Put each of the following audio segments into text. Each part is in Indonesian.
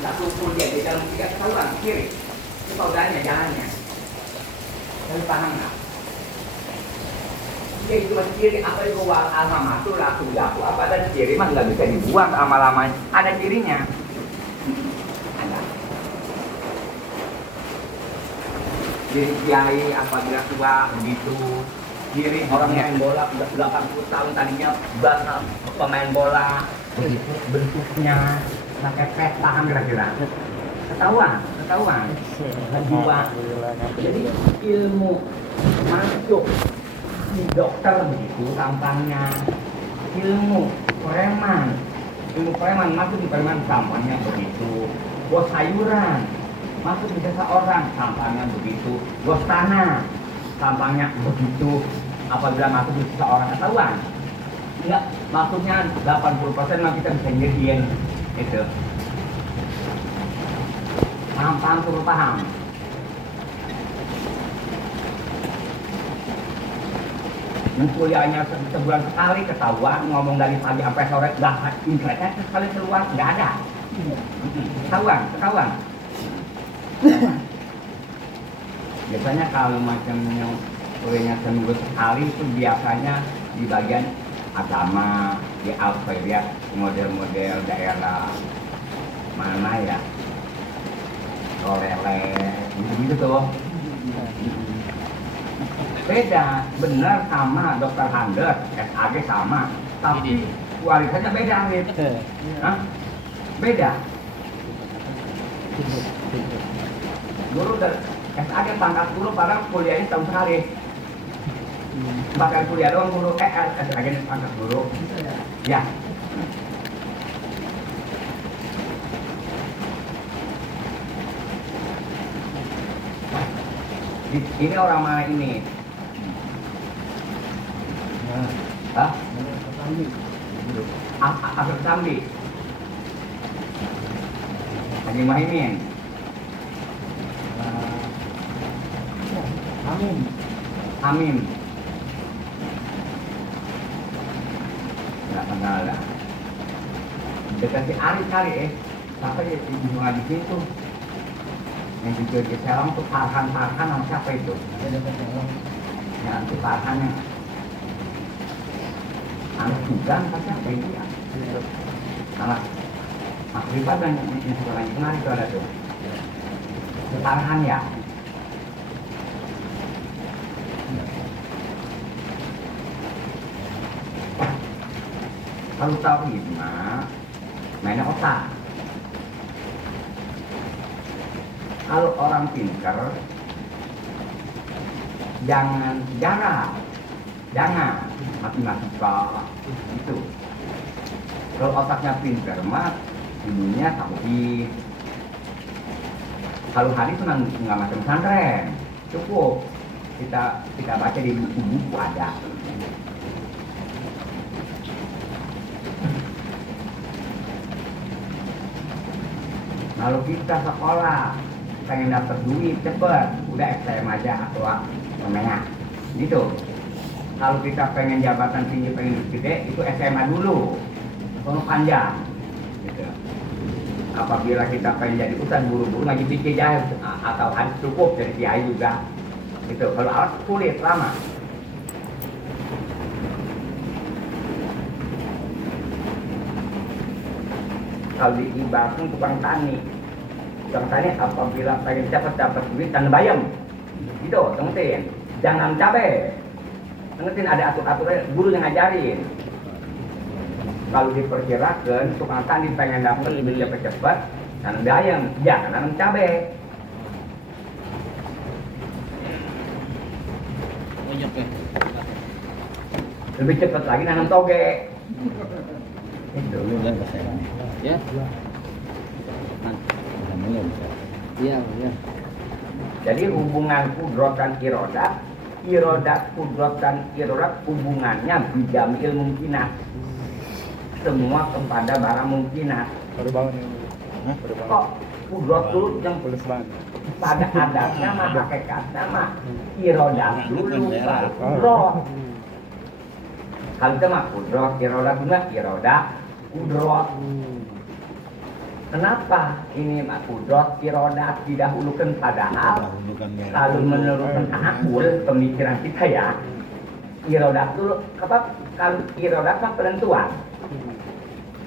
satu kuliah di dalam tiga ketahuan kiri itu saudaranya jalannya. Tapi paham nggak? Ya itu mas kiri apa itu wal almamatur laku laku apa dan kiri mah nggak bisa dibuang lama-lamanya. Ada kirinya. Ada. Jadi kiai apabila tua begitu kiri orang main bola udah 80 tahun tadinya basah pemain bola begitu bentuknya pakai pet paham kira-kira ketahuan jiwa jadi ilmu masuk di dokter begitu tampangnya ilmu preman masuk di preman tampangnya begitu bos sayuran masuk di desa orang tampangnya begitu bos tanah tampangnya begitu apabila masuk di seseorang ketahuan enggak maksudnya 80% mah kita bisa nyediain itu paham suruh paham kuliahnya sebulan sekali ketahuan ngomong dari pagi sampai sore nggak internetnya sekali keluar nggak ada ketahuan biasanya kalau macamnya kuliahnya seminggu sekali itu biasanya di bagian agama di Algeria model-model daerah mana ya Lorele gitu tuh beda bener sama dokter Handel SAG sama tapi kualitasnya beda gitu beda guru dan SAG pangkat guru padahal kuliahnya tahun sekali bahkan kuliah doang guru SAG pangkat guru ya ini orang mana ini Asal Sambi Haji Muhaimin Amin nggak kenal lah dekat si Arif kali siapa ya di bunga di situ yang dijual di Serang tuh Farhan sama siapa itu ya itu Farhannya anak juga apa siapa itu ya anak Akribat dan yang sekolah yang kenal itu ada tuh Farhan ya kalau tahu itu mah mainnya otak kalau orang pintar jangan matematika itu kalau otaknya pintar mah ilmunya tauhid kalau hari itu nggak macam pesantren cukup kita baca di buku ada kalau kita sekolah pengen dapat duit cepet udah STM aja atau menengah gitu kalau kita pengen jabatan tinggi pengen gede itu SMA dulu sono panjang gitu apabila kita pengen jadi ustaz buru-buru ngaji fikih jahil atau hadis cukup jadi kiai juga gitu kalau alat sulit lama kalau diibaratkan tukang tani apabila pengen dapat duit tanam bayam gitu tengetin jangan cabai tengetin ada atur-aturnya guru yang ngajarin kalau diperkirakan tukang tani pengen dapat lebih cepat tanam bayam jangan tanam cabai lebih cepat lagi nanam toge ya iya jadi hubungan kudrat dan irodat kudrat dan irodat hubungannya bijamil mungkinat semua kepada barang mungkinat kok kudrat dulu yang pada adatnya mah hakikatnya mah irodat dulu baru kudrat kalau itu mah kudrat irodat dulu irodat kudrat Kenapa ini mak kudrot irodat didahulukan padahal kalau menurut akul pemikiran kita ya irodat dulu apa kalau irodat mah penentuan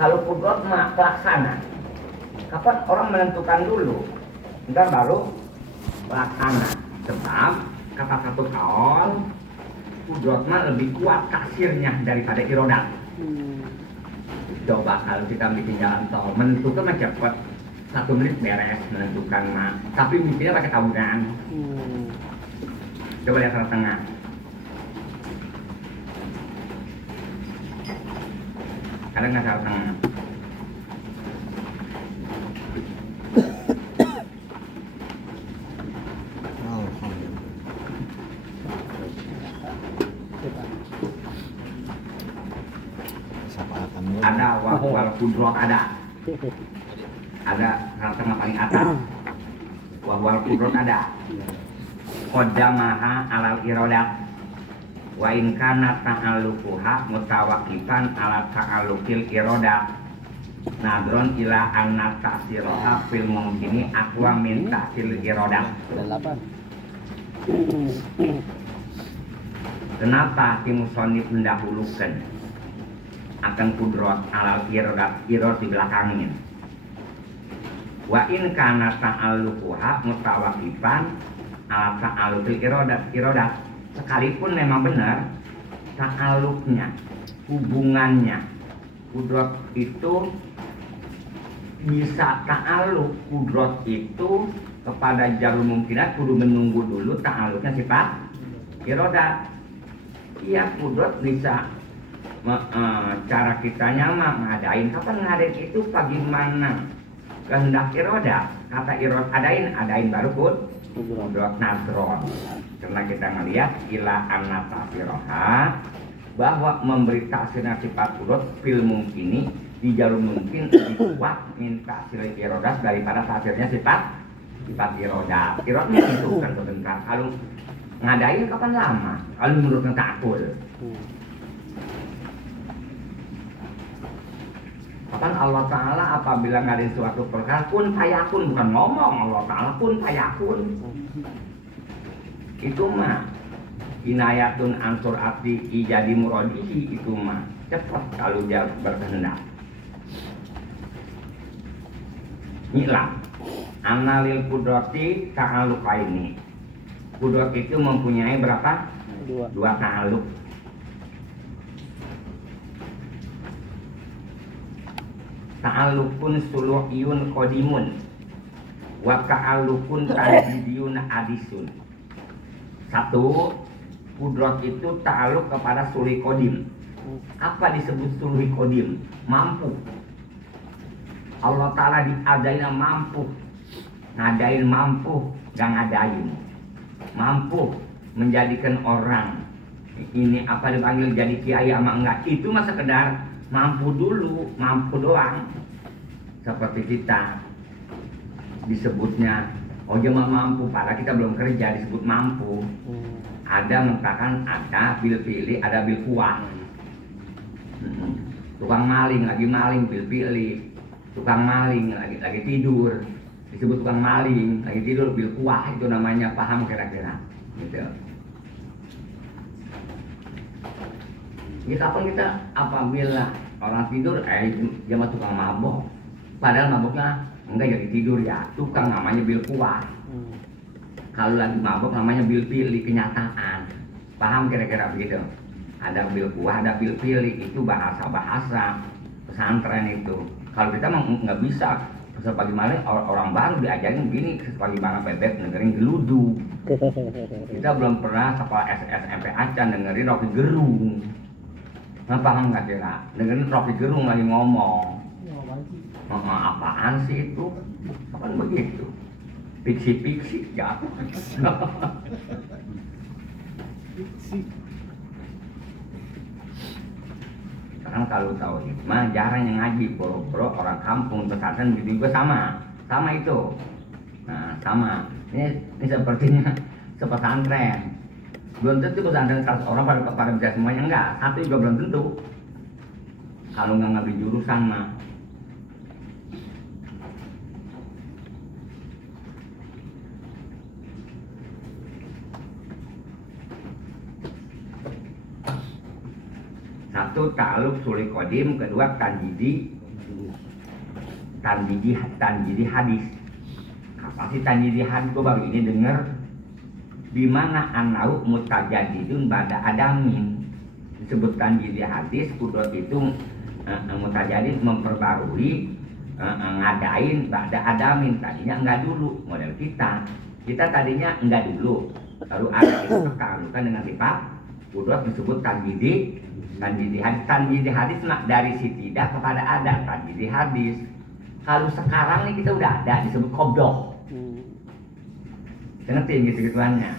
kalau kudrot mah pelaksana kapan orang menentukan dulu ntar baru pelaksana sebab kata satu kaul kudrot mah lebih kuat taksirnya daripada irodat. Coba kalau kita bikin jalan tol menentukan mah cepet 1 menit beres menentukan mah tapi bikinnya pakai taburan. Coba lihat tengah ada nggak tengah ada wal kudrot ada tengah paling atas wal kudrot ada qadamaha alal iradat wa in kana ta'alluquha mutawaqifan ala ta'alluqil iradat nadron ila anna ta'siraha fil mumkini aqwa min ta'sil iradat. Kenapa si musonif mendahulukan akan kudrot alal iradat irad di belakangin wa in kana ta'alluquha mutawaqifan ala ta'alluqil iradat sekalipun memang benar ta'alluqnya hubungannya kudrot itu bisa ta'alluq kudrot itu kepada jalur mungkinat kudu menunggu dulu ta'alluqnya sifat iradat. Iya kudrot bisa cara kitanya mah ngadain kapan ngadain itu bagaimana kehendak iroda kata irod adain baru kudrot nadron karena kita melihat ila anna ta'siroha bahwa memberi taksirnya sifat kudrot fil mungkini di jalur mungkin lebih kuat minta sila iroda daripada taksirnya sifat iroda irodnya itu kan sebentar kalau ngadain kapan lama kalau menurut takul kapan Allah Ta'ala apabila ngadain suatu perkara kun fayakun bukan ngomong Allah Ta'ala kun fayakun itu mah inayatun ansur arti ijadi muradihi itu mah cepat kalau dia berkehendak nyilam analil kudrati ta'aluqa ini kudrot itu mempunyai berapa? Dua ta'alluq. Ta'alluqun suluhiyun qadimun wa ta'alluqun tajdidiyun hadisun. Satu, kudrot itu ta'alluq kepada sulhi qadim. Apa disebut sulhi qadim? Mampu. Allah Ta'ala diadain mampu. Ngadain mampu, gak ngadain. Mampu menjadikan orang ini apa dipanggil jadi kiai ama enggak itu mah sekedar mampu dulu mampu doang seperti kita disebutnya oh jemaah mampu padahal kita belum kerja disebut mampu ada mengatakan ada bil pilih ada bil kuah tukang maling lagi maling bil pilih tukang maling lagi tidur disebut tukang maling lagi tidur bil kuah itu namanya paham kira-kira gitu. Ya kapan kita apabila orang tidur dia mah tukang mabok padahal maboknya enggak jadi tidur ya tukang namanya bil kuah kalau lagi mabok namanya bil pilih kenyataan paham kira-kira begitu ada bil kuah ada bil pilih itu bahasa pesantren itu kalau kita mah nggak bisa sebagaimana orang baru diajarin begini sebagaimana bebek dengerin geludu kita belum pernah sekolah SMP acan dengerin Rocky Gerung nggak paham nggak kira dengerin Rocky Gerung lagi ngomong apaan sih itu kapan begitu piksi ya sekarang kalau tahu mah jarang yang ngaji boro-boro orang kampung pesantren gitu juga sama itu nah sama ini sepertinya sepesantren belum tentu pesantren 100 orang pada bisa semuanya enggak satu juga belum tentu kalau nggak ngambil jurusan mah Satu ta'aluk suri kodim, kedua tanjidi hadis. Apa sih tanjidi hadis? Gue baru ini denger dimana anau mutajadidun bada adamin. Disebut tanjidi hadis, kudrot itu mutajadid memperbarui, ngadain bada adamin. Tadinya enggak dulu, model kita tadinya enggak dulu, baru ada itu kekalukan dengan sifat kudrot disebut tanjidi hadis. Tanjidi hadis dari si tidak kepada ada, tanjidi hadis. Kalau sekarang nih kita udah ada disebut kobdoh. Ngerti gitu-gituannya.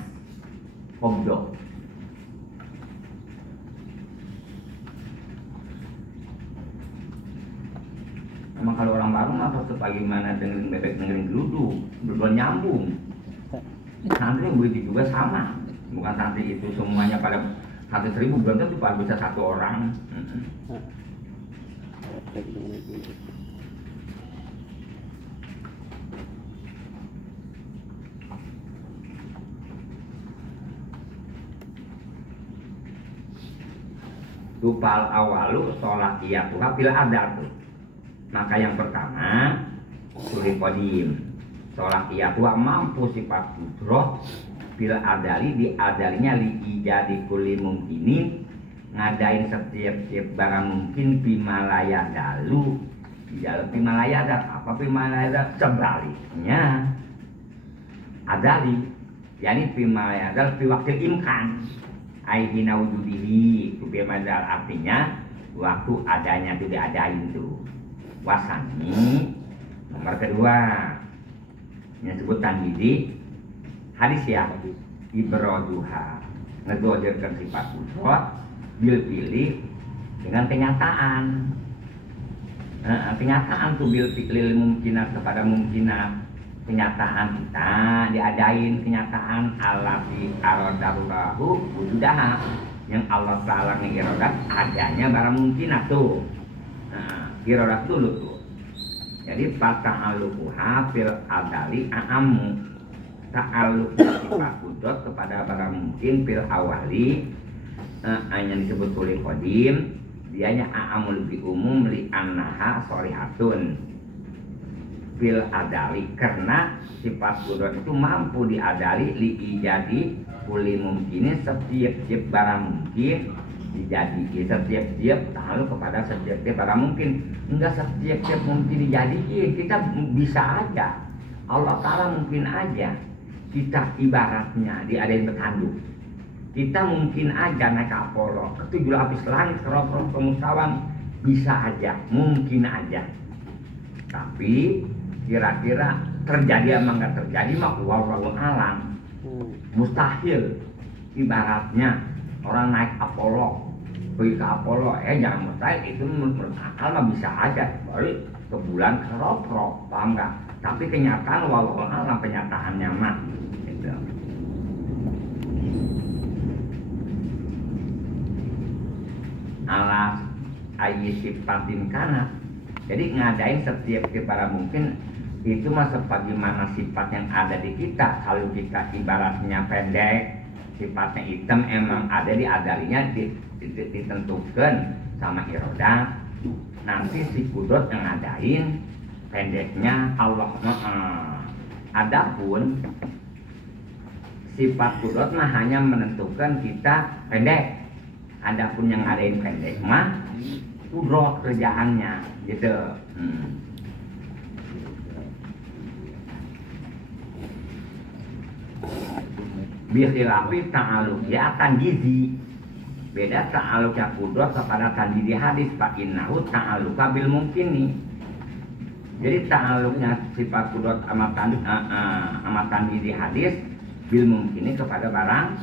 Kobdoh. Emang kalau orang baru mah tetap bagaimana dengerin bebek dengerin duduk nyambung. Santri begitu juga sama. Bukan santri itu semuanya pada 100.000, belum tentu bisa satu orang. Tupal awalu sholat iyatuha fil adar tuh. Maka yang pertama suri kodim, sholat iyatuha mampu sifat kudroh fil adali, diadalinya li ijadi kulli mungkinin, ngadain setiap barang mungkin pimalaya dalu di dalam pimalaya ada apa? Pimalaya ada sebaliknya adali, yakni pimalaya ada fi waktu imkan aihina wujudihi. Itu pimalaya artinya waktu adanya itu diadain tuh. Wasani nomor kedua yang disebut tanjidi hadis ya, ibroduha ngedojerkan sifat kudrot bil pilih dengan kenyataan. Kenyataan tuh bil pilih mungkinat kepada mungkinat, kenyataan kita diadain kenyataan alati arodarulahu wujudaha, yang Allah Ta'ala ngirodat adanya barang mungkinat tuh. Irodat dulu tuh. Jadi fata'alukuha fil adali a'amu, ta'aluk sifat kudrot kepada barang mungkin fil awali yang disebut tuli kodim, dianya a'amu lebih umum li annaha sholihatun fil adali, karena sifat kudrot itu mampu diadali li ijadi kuli mungkinin, setiap barang mungkin dijadikan, setiap tahu kepada setiap barang mungkin. Enggak setiap mungkin dijadikan, kita bisa aja, Allah Ta'ala mungkin aja kita ibaratnya diadain bertanduk. Kita mungkin aja naik ke Apollo, ke 7 lapis langit, ke roh-roh kemusawan, bisa aja, mungkin aja. Tapi kira-kira terjadi apa enggak terjadi mah wallahu alam. Mustahil. Ibaratnya orang naik Apollo, pergi ke Apollo, jangan mustahil, itu menurut akal mah bisa aja, balik ke bulan, ke roh, paham nggak? Tapi kenyataan wallahu alam, kenyataannya mah gitu. Alas ayi sifatin kana, jadi ngadain setiap barang mungkin itu mah sebagaimana sifat yang ada di kita. Kalau kita ibaratnya pendek, sifatnya hitam, emang ada di adalinya ditentukan sama iroda. Nanti si kudrot yang ngadain pendeknya Allah. Adapun sifat kudrot mah hanya menentukan kita pendek. Adapun yang ngadain pendek mah kudrot kerjaannya gitu. Bikhilafi ta'aluk ya tanjizi, beda ta'aluk ya kudrot kepada tanjizi hadis, fa'innahu ta'aluka bil mungkini. Jadi ta'aluknya sifat kudrot sama tanjizi hadis bil mungkini kepada barang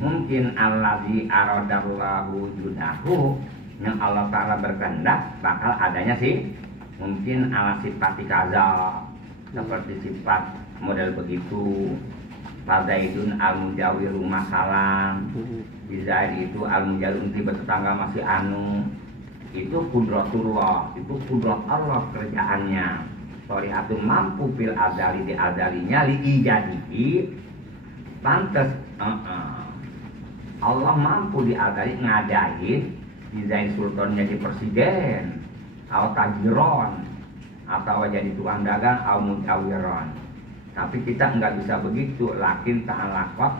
mungkin alladzi aradallahu wujudahu, yang Allah Ta'ala berkehendak bakal adanya sih mungkin ala sifat kaza, seperti sifat model begitu. Fadaidun al-mujawiru masalan, bisa itu al-mujawiru bertetangga masih anu, itu kudratullah, itu kudrat Allah kerjaannya. Sholihatun mampu fil adali, di adalinya li ijadihi, pantes Allah mampu diadali ngadain Zain Sultan jadi presiden, atau tajiron, atau jadi tukang dagang, atau mutawiron. Tapi kita nggak bisa begitu, lakin ta'alaqat,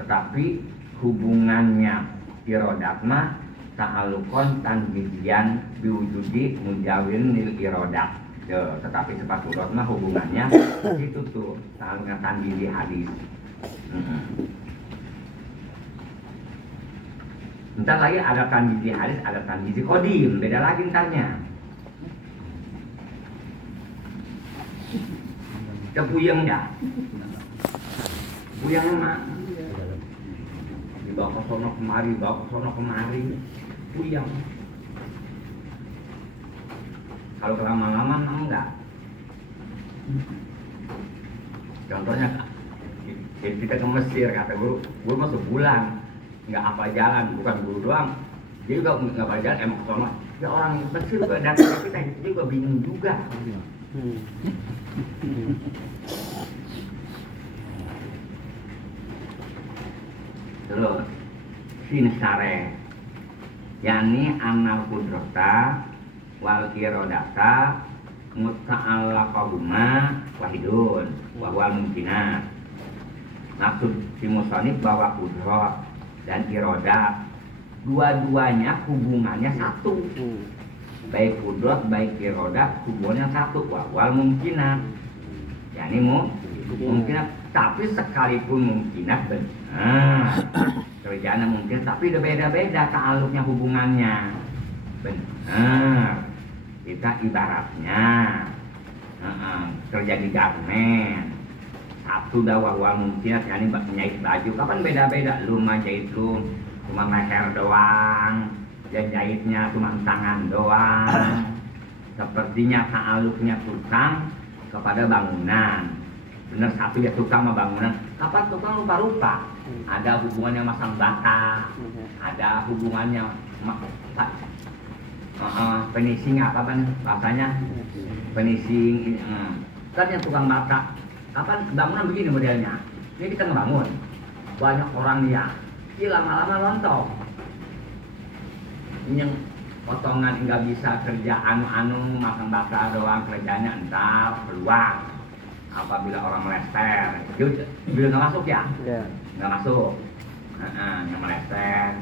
tetapi hubungannya irodat mah ta'alukon tanjidian biwujudi mujawin nil irodat. Tetapi sepatutnya mah hubungannya itu tuh ta'aluknya tanjidi hadis. Ntar lagi ada tanjidi hadis, ada tanjidi kodim, beda lagi ntarnya. Kepuyeng dah. Puyeng mah dibawa ke sono kemari, bawa ke sono kemari, puyeng. Kalau lama-lama enggak. Contohnya kita ke Mesir, kata guru mah sebulan nggak apa jalan, bukan guru doang, dia juga nggak apa jalan, emang ke sono. Ya orang Mesir juga datang ke kita juga bingung juga. Terus sinsare yani anal kudrota wal irodata muta'allaqahuma wahidun wa wal mungkinat. Maksud si musonif bahwa kudrot dan irodat dua-duanya hubungannya satu. Baik kudrot baik irodat hubungannya satu, wa wal mungkinat. Yani mungkinat, tapi sekalipun mungkinat benar kerjanya mungkin, tapi udah beda-beda ta'aluknya hubungannya. Benar, kita ibaratnya kerja di garmen satu dah wawal mungkinat, yani nyait baju kapan beda-beda, lu mah jahit lu cuma leher doang, dia jahitnya cuma tangan doang. Sepertinya ta'aluknya tukang kepada bangunan. Bener satu ya tukang sama bangunan. Kapan tukang rupa-rupa? Ada hubungannya masang bata, ada hubungannya finishing apa kan bahasanya? Finishing kan yang tukang bata. Kapan bangunan begini modelnya? Ini kita ngebangun. Banyak orang lihat. Lama-lama lontok. Yang potongan nggak bisa kerja anu-anu masang bata doang, kerjanya entar peluang. Apabila orang melester, bila nggak masuk ya, nggak masuk, yang melester,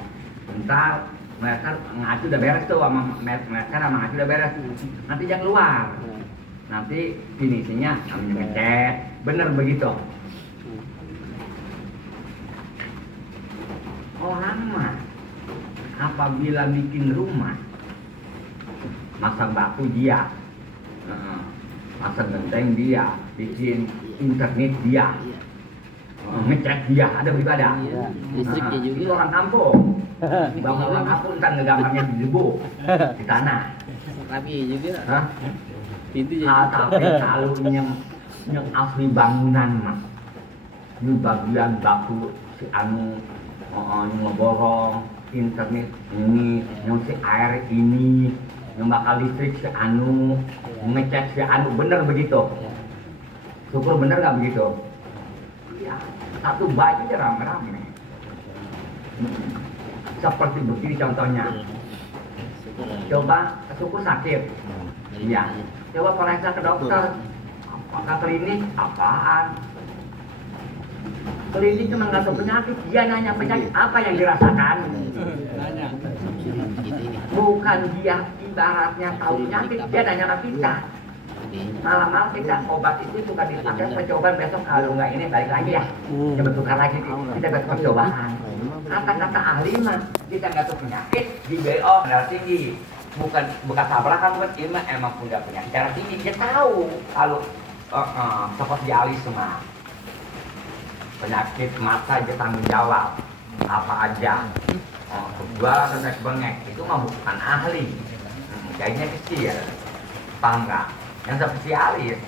entar melester ngacu udah beres tuh, sama melester sama ngacu udah beres, nanti jangan keluar, nanti finishingnya namanya ngecat, bener begitu. Orang mah apabila bikin rumah, masang batu dia, masang genteng dia, bikin internet dia, ngecat dia, ada beribadah. Listriknya juga. Itu orang kampung. Bangun orang kampung kan ngegambarnya di debu di tanah. Rapi juga. Hah? Pintu Tapi kalau yang asli bangunan mah, ini bagian batu si anu ngeborong internet ini, yang si air ini, yang bakal listrik si anu, ngecek si anu, bener begitu. Syukur bener nggak begitu? Ya, satu baju aja rame-rame. Seperti begini contohnya. Coba syukur sakit. Iya. Coba periksa ke dokter. Apakah klinik? Apaan? Klinik cuma nggak tahu penyakit. Dia nanya penyakit apa yang dirasakan. Bukan dia ibaratnya tahu penyakit. Dia nanya sama kita. Malam-malam kita obat itu suka dipakai percobaan, besok kalau nggak ini balik lagi ya, kita tukar lagi, kita buat percobaan. Kata-kata ahli mah kita nggak tahu penyakit di BO darah tinggi, bukan tabrakan, bukan ilmu emang punya penyakit darah tinggi. Dia tahu kalau seperti alis semua penyakit mata dia tanggung jawab apa aja. Kedua tetes bengek itu mah bukan ahli, kayaknya kecil, paham nggak? Yang spesialis